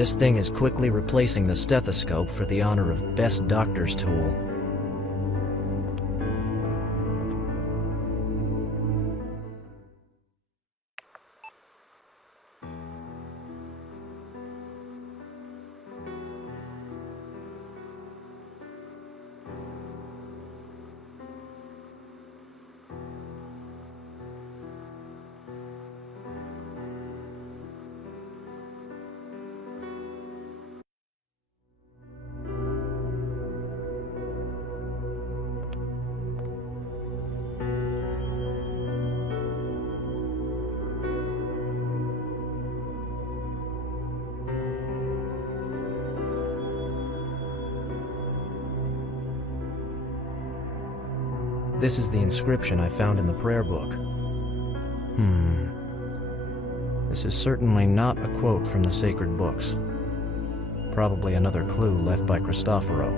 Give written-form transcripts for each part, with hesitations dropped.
This thing is quickly replacing the stethoscope for the honor of best doctor's tool. This is the inscription I found in the prayer book. This is certainly not a quote from the sacred books. Probably another clue left by Cristoforo.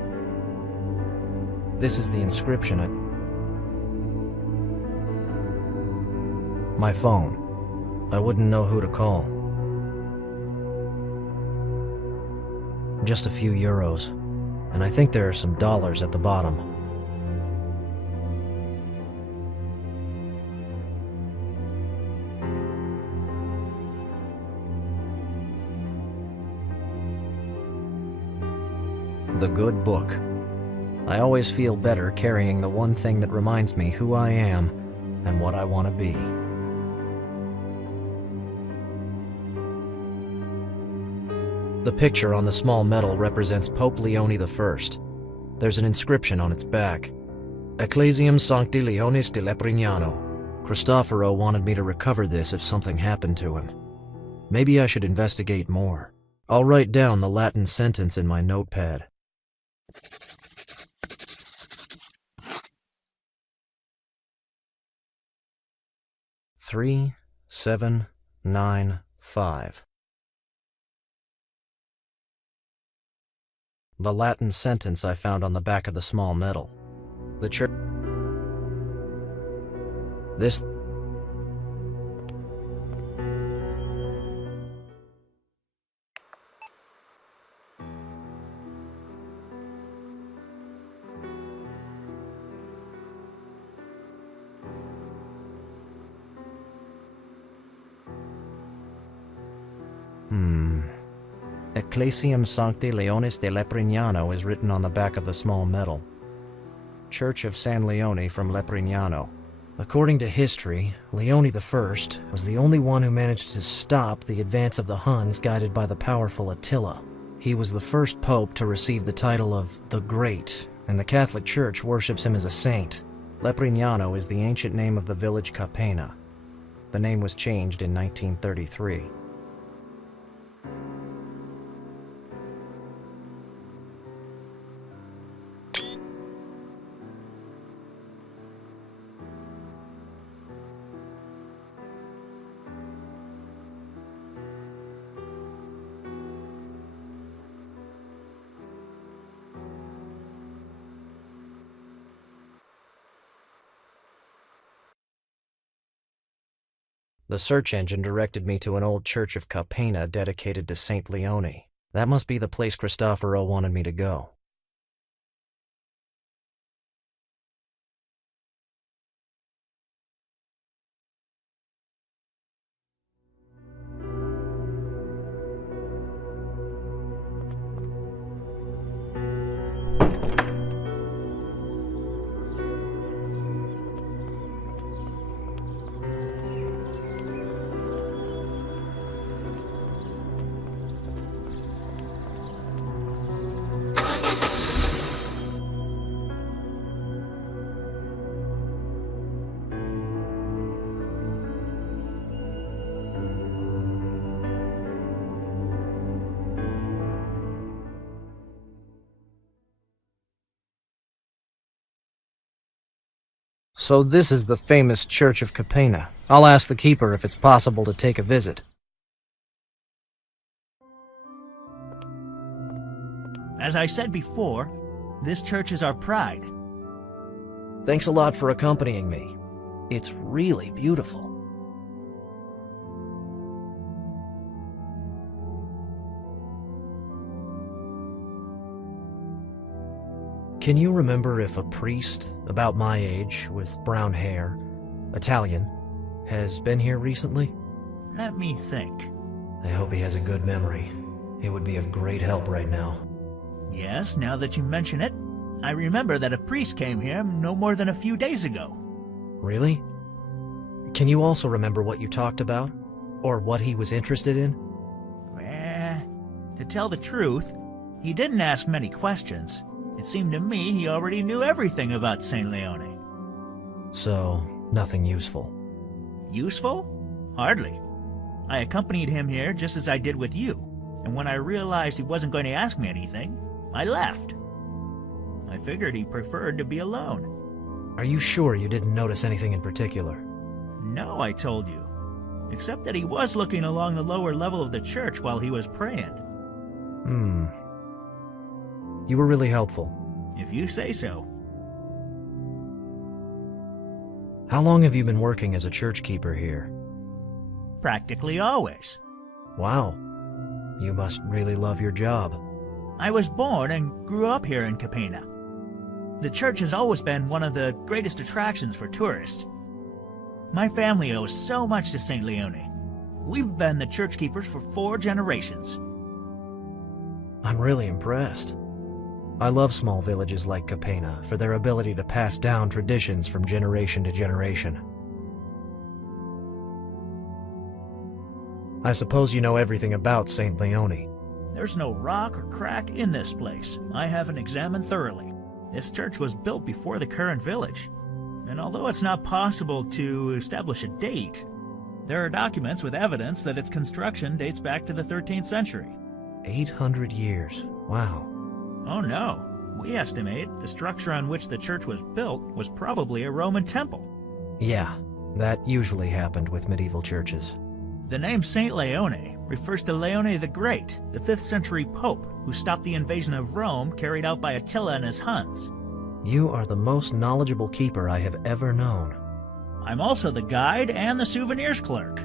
This is the inscription My phone. I wouldn't know who to call. Just a few euros, and I think there are some dollars at the bottom. The good book. I always feel better carrying the one thing that reminds me who I am and what I want to be. The picture on the small medal represents Pope León I. There's an inscription on its back. Ecclesiam Sancti Leonis de Leprignano. Cristoforo wanted me to recover this if something happened to him. Maybe I should investigate more. I'll write down the Latin sentence in my notepad. Three, 7, 9, 5. The Latin sentence I found on the back of the small medal. The church. This. Ecclesiam Sancti Leonis de Leprignano is written on the back of the small medal. Church of San Leone from Leprignano. According to history, Leone I was the only one who managed to stop the advance of the Huns guided by the powerful Attila. He was the first pope to receive the title of the Great, and the Catholic Church worships him as a saint. Leprignano is the ancient name of the village Capena. The name was changed in 1933. The search engine directed me to an old church of Capena dedicated to Saint Leone. That must be the place Cristoforo wanted me to go. So this is the famous Church of Capena. I'll ask the keeper if it's possible to take a visit. As I said before, this church is our pride. Thanks a lot for accompanying me. It's really beautiful. Can you remember if a priest about my age, with brown hair, Italian, has been here recently? Let me think. I hope he has a good memory. It would be of great help right now. Yes, now that you mention it, I remember that a priest came here no more than a few days ago. Really? Can you also remember what you talked about? Or what he was interested in? To tell the truth, he didn't ask many questions. It seemed to me he already knew everything about St. Leone. So, nothing useful. Useful? Hardly. I accompanied him here just as I did with you, and when I realized he wasn't going to ask me anything, I left. I figured he preferred to be alone. Are you sure you didn't notice anything in particular? No, I told you. Except that he was looking along the lower level of the church while he was praying. You were really helpful. If you say so. How long have you been working as a church keeper here? Practically always. Wow. You must really love your job. I was born and grew up here in Capena. The church has always been one of the greatest attractions for tourists. My family owes so much to St. Leone. We've been the church keepers for 4 generations. I'm really impressed. I love small villages like Capena for their ability to pass down traditions from generation to generation. I suppose you know everything about St. Leone. There's no rock or crack in this place I haven't examined thoroughly. This church was built before the current village, and although it's not possible to establish a date, there are documents with evidence that its construction dates back to the 13th century. 800 years. Wow. Oh no, we estimate the structure on which the church was built was probably a Roman temple. Yeah, that usually happened with medieval churches. The name St. Leone refers to Leone the Great, the 5th century pope who stopped the invasion of Rome carried out by Attila and his Huns. You are the most knowledgeable keeper I have ever known. I'm also the guide and the souvenirs clerk.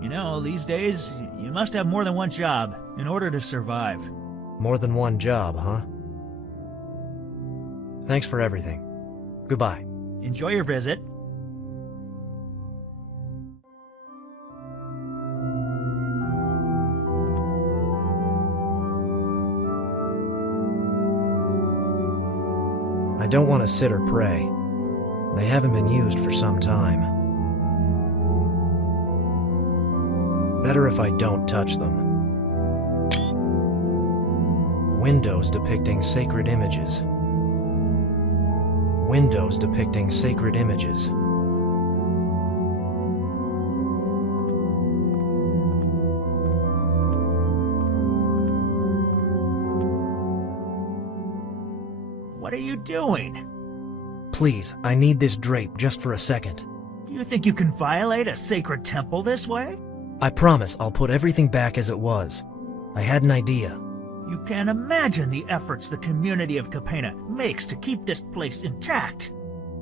You know, these days, you must have more than one job in order to survive. More than one job, huh? Thanks for everything. Goodbye. Enjoy your visit. I don't want to sit or pray. They haven't been used for some time. Better if I don't touch them. Windows depicting sacred images. Windows depicting sacred images. What are you doing? Please, I need this drape just for a second. Do you think you can violate a sacred temple this way? I promise I'll put everything back as it was. I had an idea. You can't imagine the efforts the community of Capena makes to keep this place intact.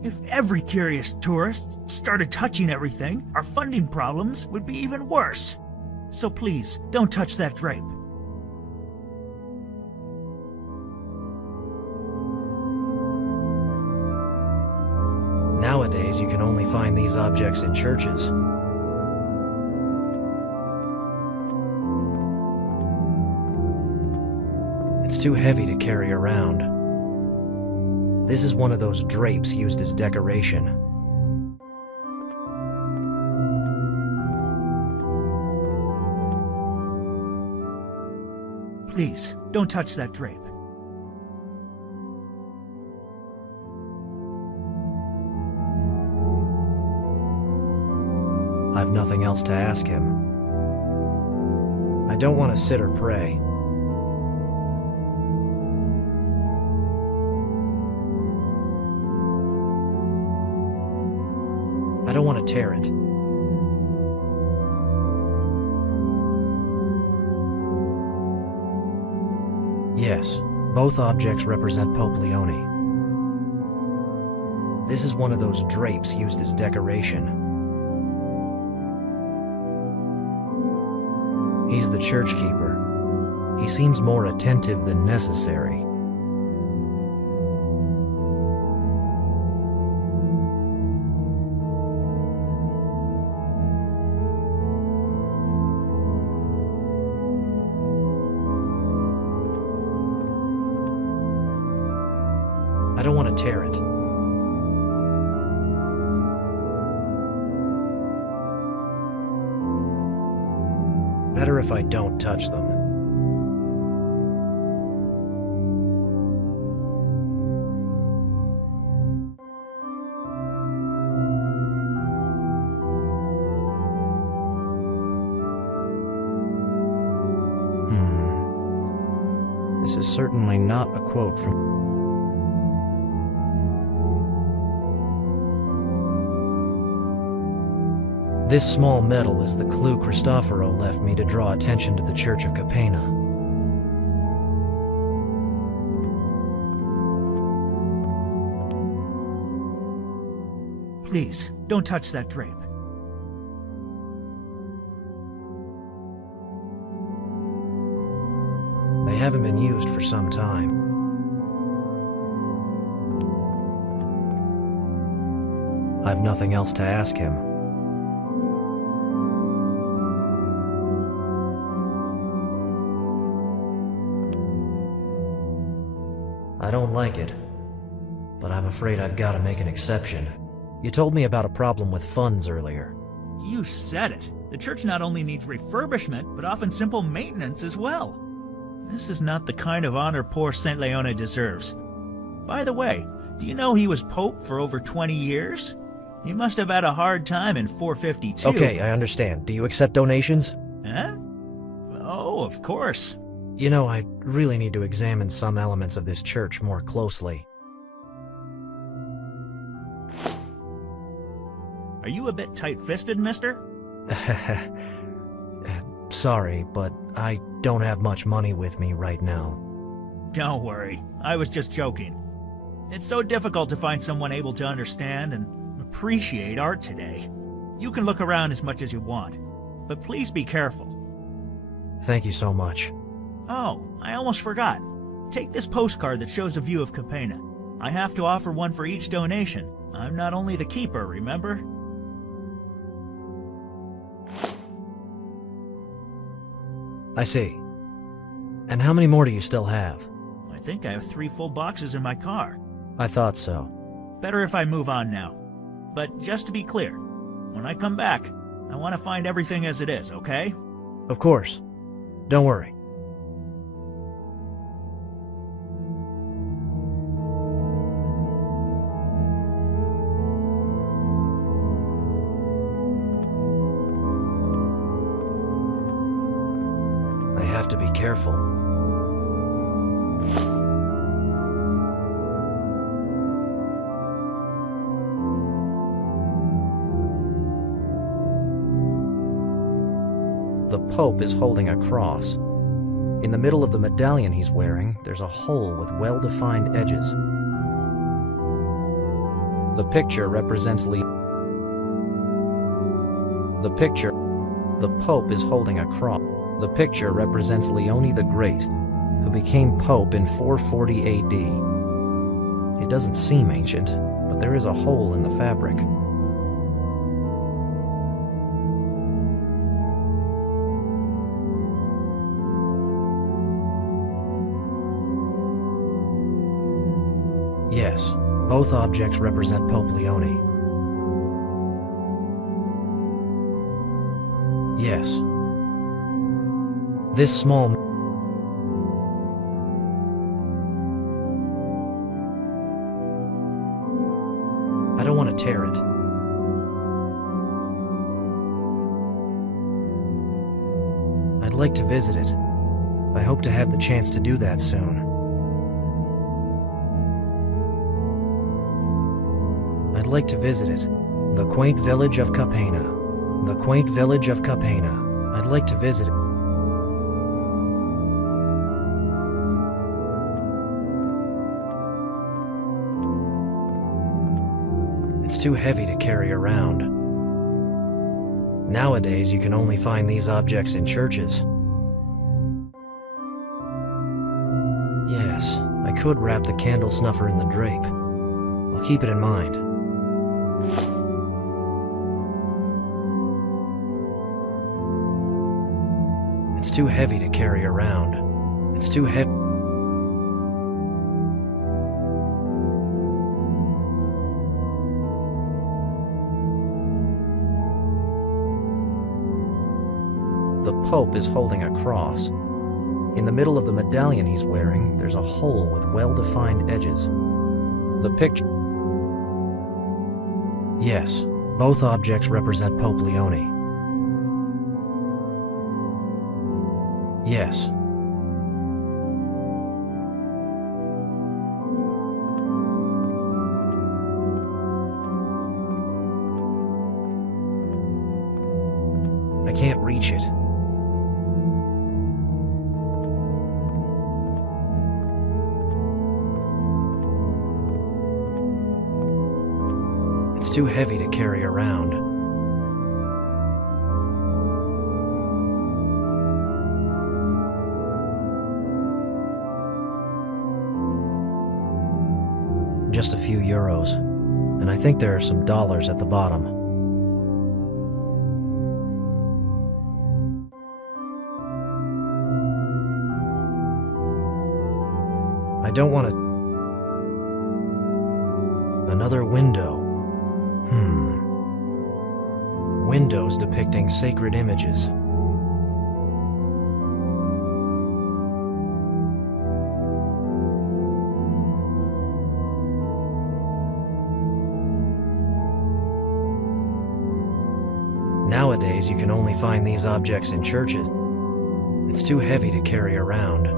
If every curious tourist started touching everything, our funding problems would be even worse. So please, don't touch that drape. Nowadays, you can only find these objects in churches. It's too heavy to carry around. This is one of those drapes used as decoration. Please, don't touch that drape. I've nothing else to ask him. I don't want to sit or pray. I don't want to tear it. Yes, both objects represent Pope Leone. This is one of those drapes used as decoration. He's the church keeper. He seems more attentive than necessary. want to tear it. Better if I don't touch them. This is certainly not a quote from... This small medal is the clue Cristoforo left me to draw attention to the Church of Capena. Please, don't touch that drape. They haven't been used for some time. I've nothing else to ask him. I don't like it, but I'm afraid I've got to make an exception. You told me about a problem with funds earlier. You said it. The church not only needs refurbishment, but often simple maintenance as well. This is not the kind of honor poor St. Leone deserves. By the way, do you know he was Pope for over 20 years? He must have had a hard time in 452. Okay, I understand. Do you accept donations? Huh? Oh, of course. You know, I really need to examine some elements of this church more closely. Are you a bit tight-fisted, mister? Sorry, but I don't have much money with me right now. Don't worry, I was just joking. It's so difficult to find someone able to understand and appreciate art today. You can look around as much as you want, but please be careful. Thank you so much. Oh, I almost forgot. Take this postcard that shows a view of Capena. I have to offer one for each donation. I'm not only the keeper, remember? I see. And how many more do you still have? I think I have 3 full boxes in my car. I thought so. Better if I move on now. But just to be clear, when I come back, I want to find everything as it is, okay? Of course. Don't worry. I have to be careful. The Pope is holding a cross. In the middle of the medallion he's wearing, there's a hole with well-defined edges. The picture represents The Pope is holding a cross. The picture represents Leone the Great, who became Pope in 440 AD. It doesn't seem ancient, but there is a hole in the fabric. Yes, both objects represent Pope Leone. Yes. This small... I don't want to tear it. I'd like to visit it. I hope to have the chance to do that soon. I'd like to visit it. The quaint village of Capena. The quaint village of Capena. I'd like to visit it. It's too heavy to carry around. Nowadays, you can only find these objects in churches. Yes, I could wrap the candle snuffer in the drape. I'll keep it in mind. It's too heavy to carry around. It's too heavy. The Pope is holding a cross. In the middle of the medallion he's wearing, there's a hole with well-defined edges. The picture... Yes, both objects represent Pope Leone. Yes. I can't reach it. It's too heavy to carry around. Just a few euros, and I think there are some dollars at the bottom. I don't want to... Another window. Windows depicting sacred images. Nowadays, you can only find these objects in churches. It's too heavy to carry around.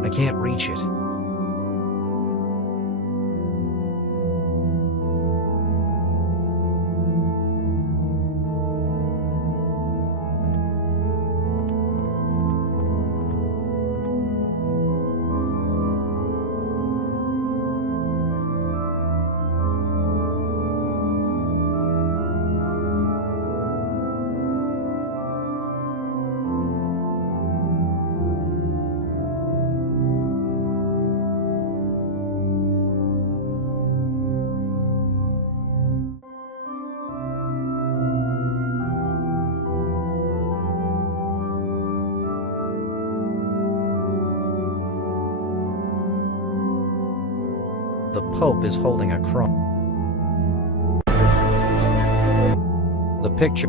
I can't reach it. The Pope is holding a cross. The picture.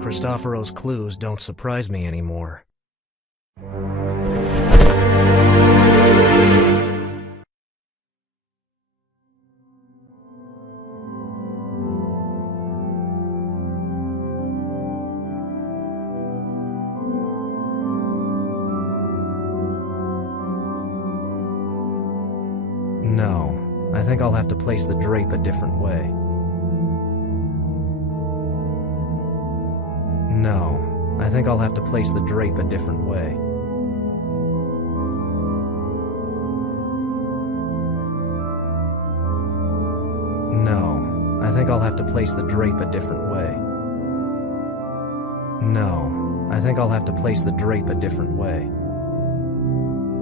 Cristoforo's clues don't surprise me anymore. No, I think I'll have to place the drape a different way. No, I think I'll have to place the drape a different way. No, I think I'll have to place the drape a different way. No, I think I'll have to place the drape a different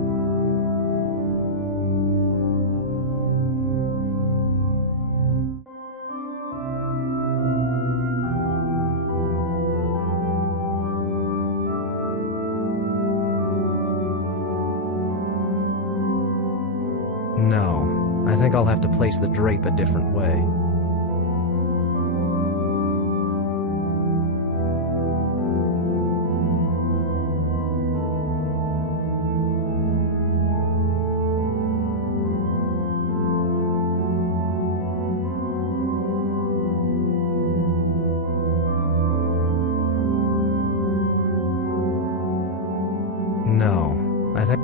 way. No, I think I'll have to place the drape a different way. No, I think...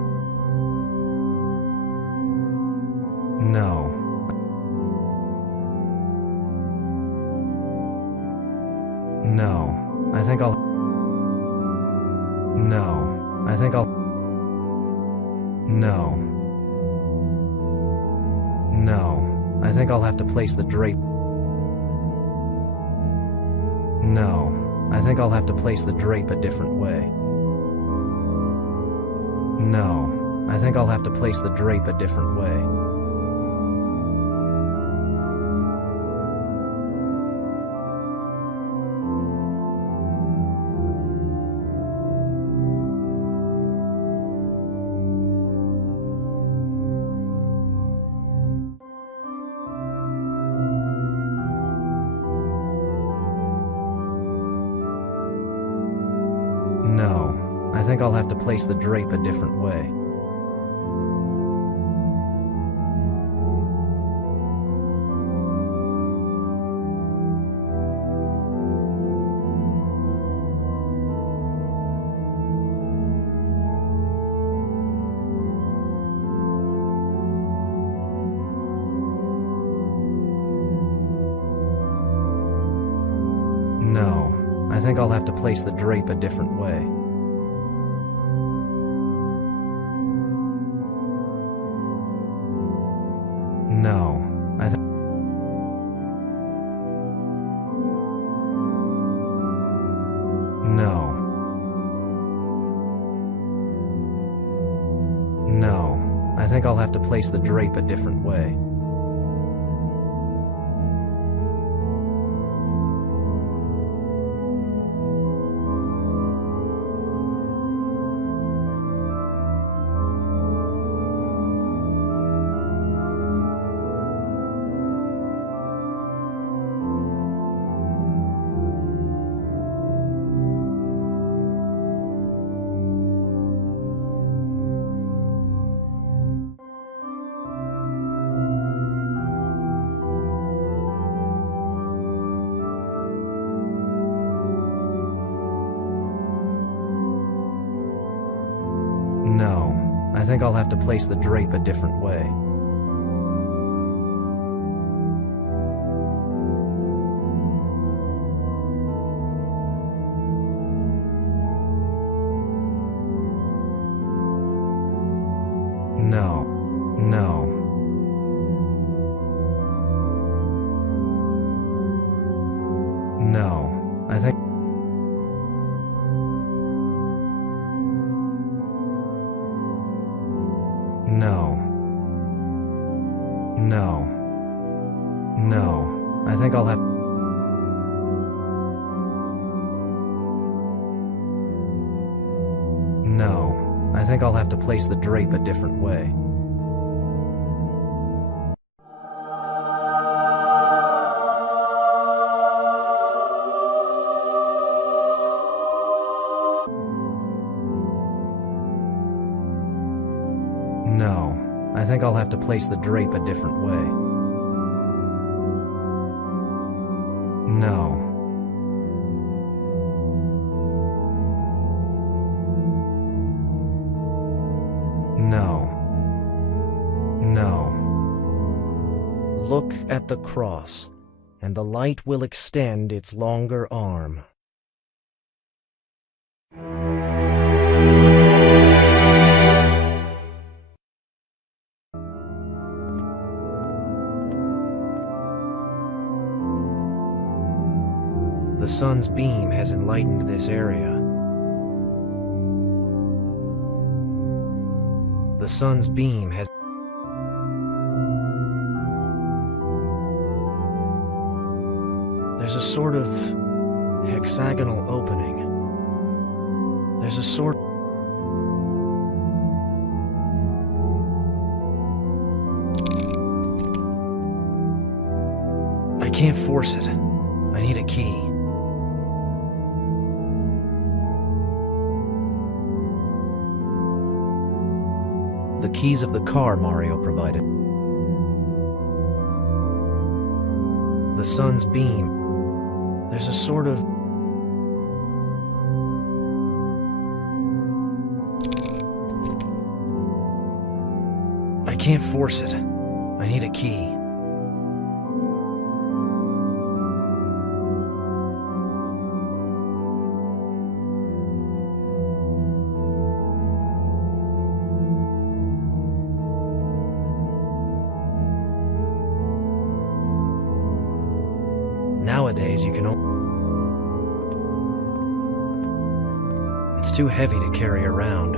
No. No, I think I'll... No, I think I'll... No. No, I think I'll have to place the drape. No, I think I'll have to place the drape a different way. No, I think I'll have to place the drape a different way. No, I think I'll have to place the drape a different way. No, I think I'll have to place the drape a different way. No, I think. No. No, I think I'll have to place the drape a different way. No, I think I'll have to place the drape a different way. No, no. No, I think. No. No. No. I think I'll have. No. I think I'll have to place the drape a different way. No, I think I'll have to place the drape a different way. No. No. No. Look at the cross, and the light will extend its longer arm. The sun's beam has enlightened this area. The sun's beam has. There's a sort of hexagonal opening. There's a sort. I can't force it. I need a key. The keys of the car Mario provided. The sun's beam. There's a sort of. I can't force it. I need a key. Nowadays, you can only... It's too heavy to carry around.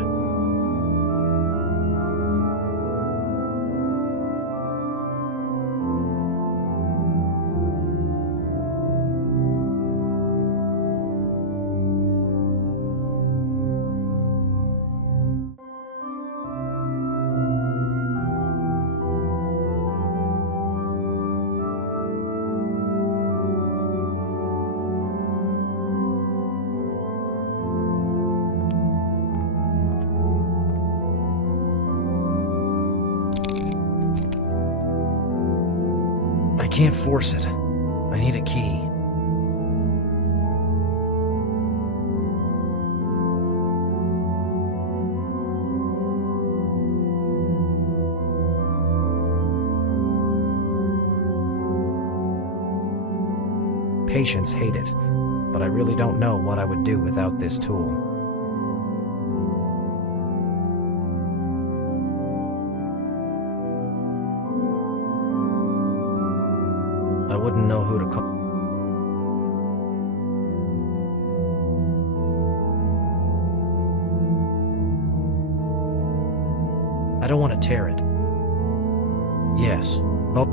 I can't force it. I need a key. Patients hate it, but I really don't know what I would do without this tool. I wouldn't know who to call. I don't want to tear it. Yes. Oh.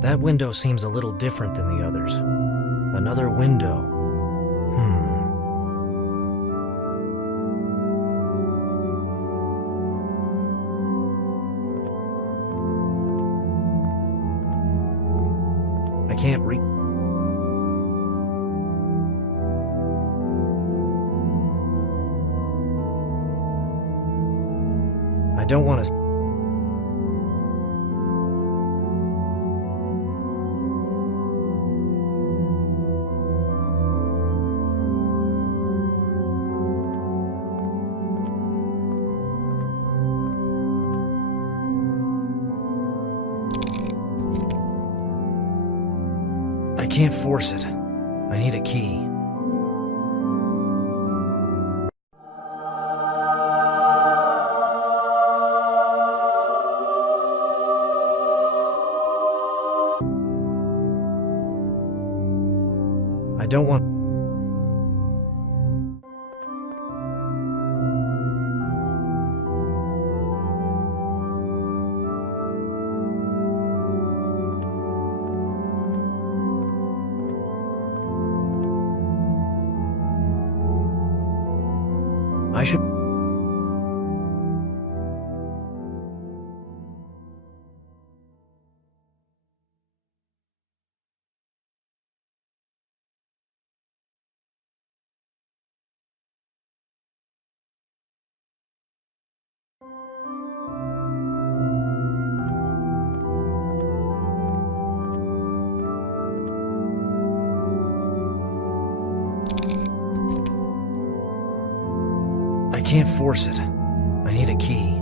That window seems a little different than the others. Another window. I can't read. I don't want to. I can't force it. I need a key. I don't want... I should... I can't force it. I need a key.